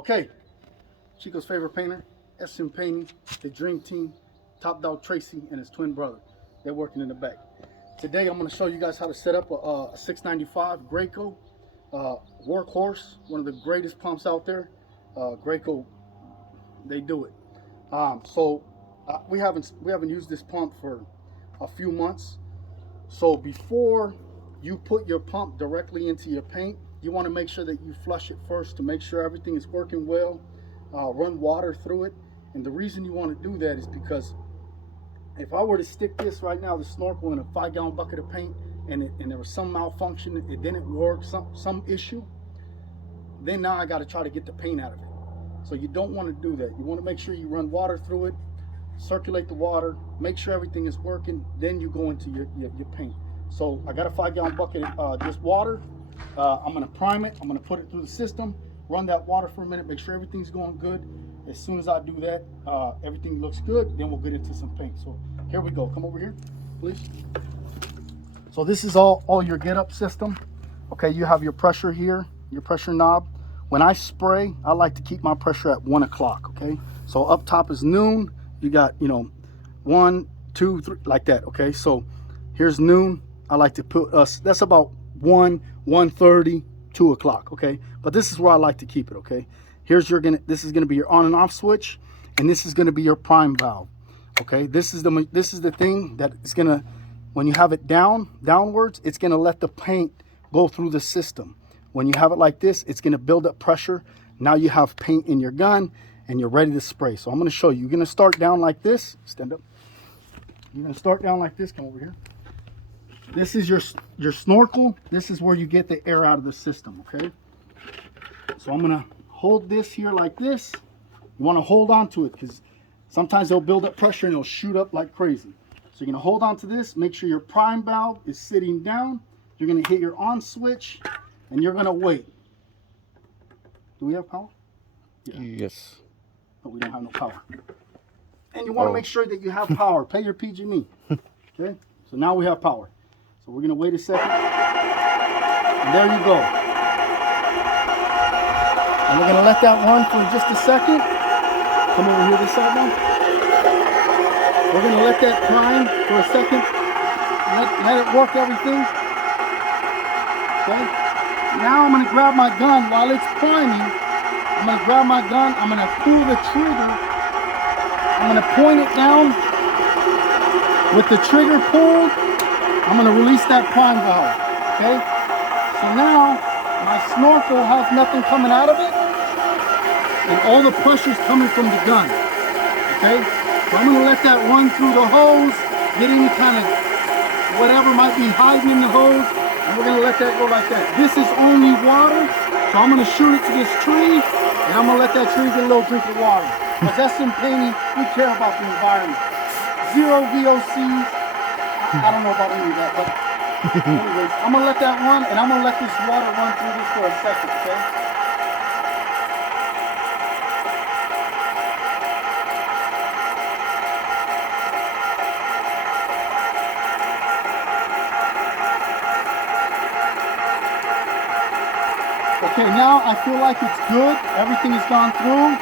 Okay, Chico's favorite painter, SM Painting, the Dream Team, Top Dog Tracy and his twin brother. They're working in the back. Today I'm going to show you guys how to set up a 695 Graco workhorse, one of the greatest pumps out there. Graco, they do it. We haven't used this pump for a few months. So before you put your pump directly into your paint, you want to make sure that you flush it first to make sure everything is working well. Run water through it. And the reason you want to do that is because if I were to stick this right now, the snorkel, in a 5-gallon bucket of paint, and there was some malfunction, it didn't work, some issue, then now I got to try to get the paint out of it. So you don't want to do that. You want to make sure you run water through it, circulate the water, make sure everything is working, then you go into your paint. So I got a 5-gallon bucket of just water. I'm going to prime it. I'm going to put it through the system, run that water for a minute, make sure everything's going good. As soon as I do that, everything looks good, then we'll get into some paint. So here we go. Come over here, please. So this is all your get up system. Okay, you have your pressure here, your pressure knob. When I spray, I like to keep my pressure at 1 o'clock, okay? So up top is noon. You got, 1, 2, 3, like that, okay? So here's noon. I like to put that's about 1:30, 2 o'clock, okay? But this is where I like to keep it, okay? This is gonna be your on and off switch, and this is gonna be your prime valve, okay? This is the thing that is gonna, when you have it downwards, it's gonna let the paint go through the system. When you have it like this, it's gonna build up pressure. Now you have paint in your gun, and you're ready to spray. So I'm gonna show you. You're gonna start down like this. Stand up. You're gonna start down like this. Come over here. This is your snorkel. This is where you get the air out of the system, okay? So I'm gonna hold this here like this. You wanna hold on to it because sometimes they'll build up pressure and it'll shoot up like crazy. So you're gonna hold on to this, make sure your prime valve is sitting down. You're gonna hit your on switch and you're gonna wait. Do we have power? Yeah. Yes. But we don't have no power. And you wanna make sure that you have power. Pay your PG&E, okay? So now we have power. So we're gonna wait a second. And there you go. And we're gonna let that run for just a second. Come over here this side now. We're gonna let that prime for a second. Let it work everything. Okay. Now I'm gonna grab my gun while it's priming. I'm gonna grab my gun. I'm gonna pull the trigger. I'm gonna point it down. With the trigger pulled, I'm gonna release that prime valve. Okay. So now my snorkel has nothing coming out of it, and all the pressure's coming from the gun. Okay. So I'm gonna let that run through the hose, get any kind of whatever might be hiding in the hose, and we're gonna let that go like that. This is only water, so I'm gonna shoot it to this tree, and I'm gonna let that tree get a little drink of water. Because that's some painting, we care about the environment. 0 VOCs, I don't know about any of that, but anyways, I'm gonna let that run, and I'm gonna let this water run through this for a second, okay? Okay, now I feel like it's good. Everything has gone through.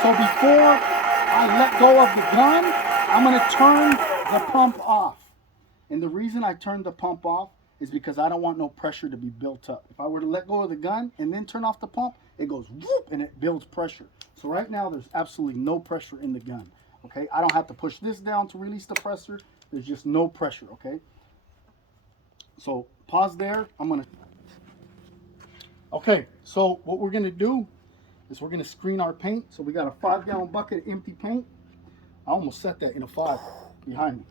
So before I let go of the gun, I'm going to turn the pump off. And the reason I turned the pump off is because I don't want no pressure to be built up. If I were to let go of the gun and then turn off the pump, it goes whoop and it builds pressure. So right now there's absolutely no pressure in the gun. Okay, I don't have to push this down to release the pressure. There's just no pressure. Okay, so pause there. Okay, so what we're gonna do is we're gonna screen our paint. So we got a 5-gallon bucket of empty paint. I almost set that in a 5 behind me.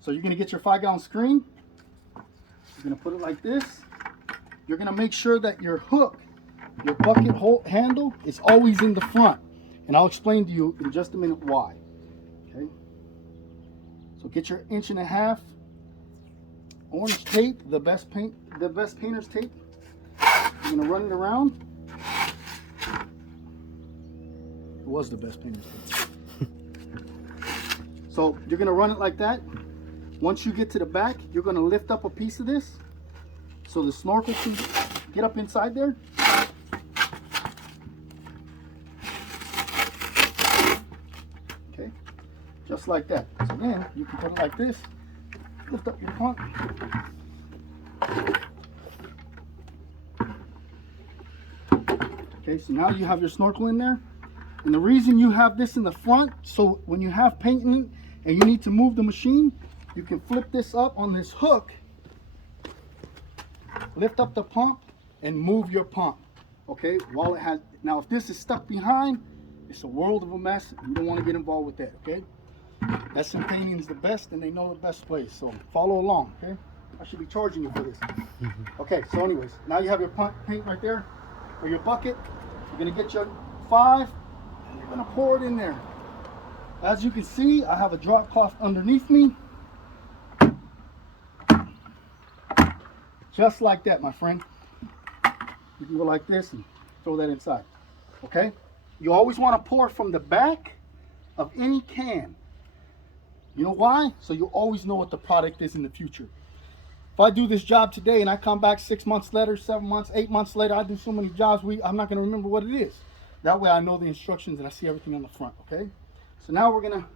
So you're gonna get your 5-gallon screen. You're gonna put it like this. You're gonna make sure that your hook, your bucket handle, is always in the front. And I'll explain to you in just a minute why. Okay. So get your 1.5" orange tape, the best painter's tape. You're gonna run it around. It was the best painter's tape. So you're gonna run it like that. Once you get to the back, you're gonna lift up a piece of this so the snorkel can get up inside there. just like that. So then you can put it like this, lift up your pump. Okay, so now you have your snorkel in there. And the reason you have this in the front, so when you have paint in it and you need to move the machine, you can flip this up on this hook, lift up the pump, and move your pump. Okay, while it has, now if this is stuck behind, it's a world of a mess. You don't want to get involved with that, okay? SM Painting is the best and they know the best place, so follow along, okay? I should be charging you for this. Okay, so anyways, now you have your paint right there, or your bucket. You're gonna get your 5, and you're gonna pour it in there. As you can see, I have a drop cloth underneath me. Just like that, my friend. You can go like this and throw that inside, okay? You always want to pour from the back of any can. You know why? So you always know what the product is in the future. If I do this job today and I come back 6 months later, 7 months, 8 months later, I do so many jobs, I'm not going to remember what it is. That way I know the instructions and I see everything on the front, okay? So now we're going to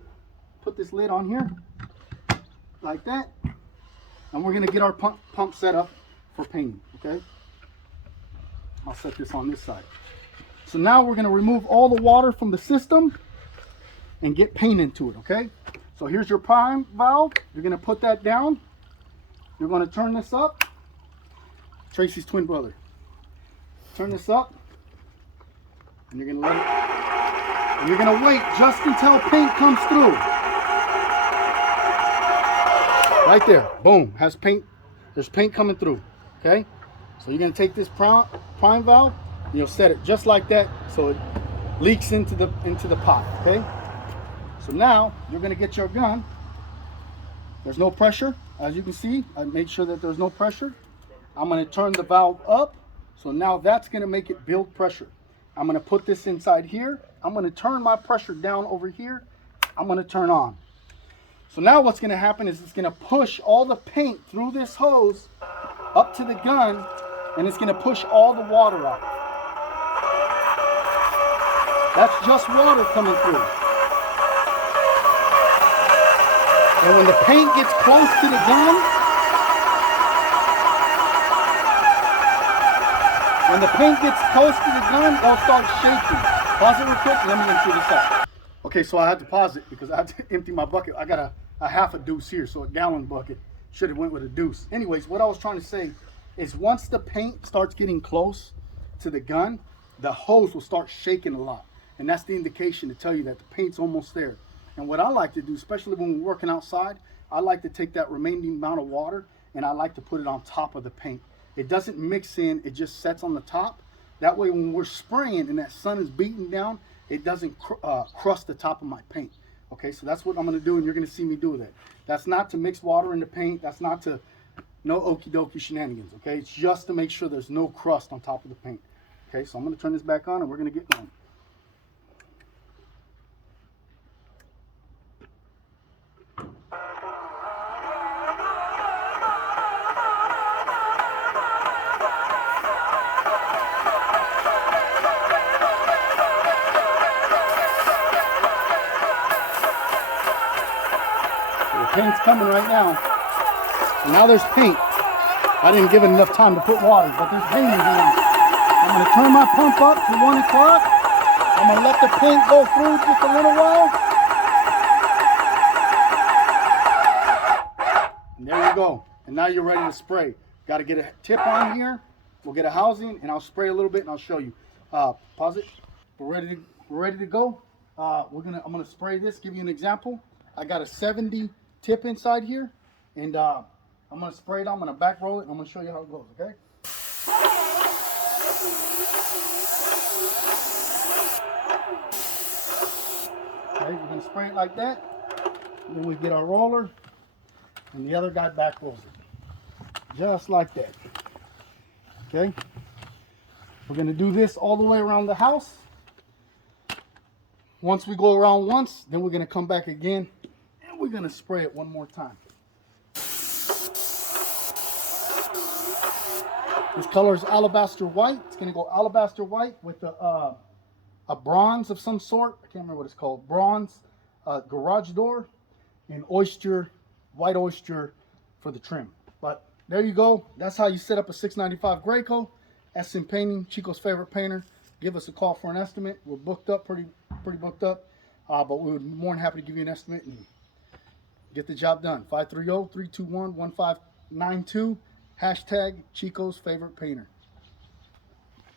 put this lid on here, like that. And we're going to get our pump set up for painting, okay? I'll set this on this side. So now we're going to remove all the water from the system and get paint into it, okay? So here's your prime valve. You're going to put that down. You're going to turn this up. Tracy's twin brother. Turn this up. And you're going to let it. And you're going to wait just until paint comes through. Right there. Boom. Has paint. There's paint coming through. Okay? So you're going to take this prime valve and you'll set it just like that so it leaks into the pot. Okay? So now you're going to get your gun. There's no pressure. As you can see, I made sure that there's no pressure. I'm going to turn the valve up. So now that's going to make it build pressure. I'm going to put this inside here. I'm going to turn my pressure down over here. I'm going to turn on. So now what's going to happen is it's going to push all the paint through this hose up to the gun, and it's going to push all the water out. That's just water coming through. And when the paint gets close to the gun, it'll start shaking. Pause it real quick, let me empty this out. Okay, so I had to pause it because I had to empty my bucket. I got a half a deuce here, so a gallon bucket. Should have went with a deuce. Anyways, what I was trying to say is once the paint starts getting close to the gun, the hose will start shaking a lot. And that's the indication to tell you that the paint's almost there. And what I like to do, especially when we're working outside, I like to take that remaining amount of water and I like to put it on top of the paint. It doesn't mix in, it just sets on the top. That way when we're spraying and that sun is beating down, it doesn't crust the top of my paint. Okay, so that's what I'm gonna do, and you're gonna see me do that. That's not to mix water in the paint, that's not to, no okie dokie shenanigans, okay? It's just to make sure there's no crust on top of the paint. Okay, so I'm gonna turn this back on and we're gonna get going. Paint's coming right now. And now there's paint. I didn't give it enough time to put water, but there's paint in here. I'm going to turn my pump up to 1 o'clock. I'm going to let the paint go through just a little while. And there you go. And now you're ready to spray. Got to get a tip on here. We'll get a housing and I'll spray a little bit and I'll show you. Pause it. We're ready to go. I'm going to spray this, give you an example. I got a 70 tip inside here, and I'm going to spray it. I'm going to back roll it, and I'm going to show you how it goes, okay? Okay, we're going to spray it like that. Then we get our roller, and the other guy back rolls it. Just like that. Okay? We're going to do this all the way around the house. Once we go around once, then we're going to come back again, and we're going to spray it one more time. This color is alabaster white. It's going to go alabaster white with a bronze of some sort. I can't remember what it's called. Bronze garage door, and white oyster for the trim. But there you go. That's how you set up a 695 Graco. SM Painting, Chico's favorite painter. Give us a call for an estimate. We're booked up, pretty booked up. But we would be more than happy to give you an estimate and get the job done. 530-321-1592. Hashtag Chico's favorite painter.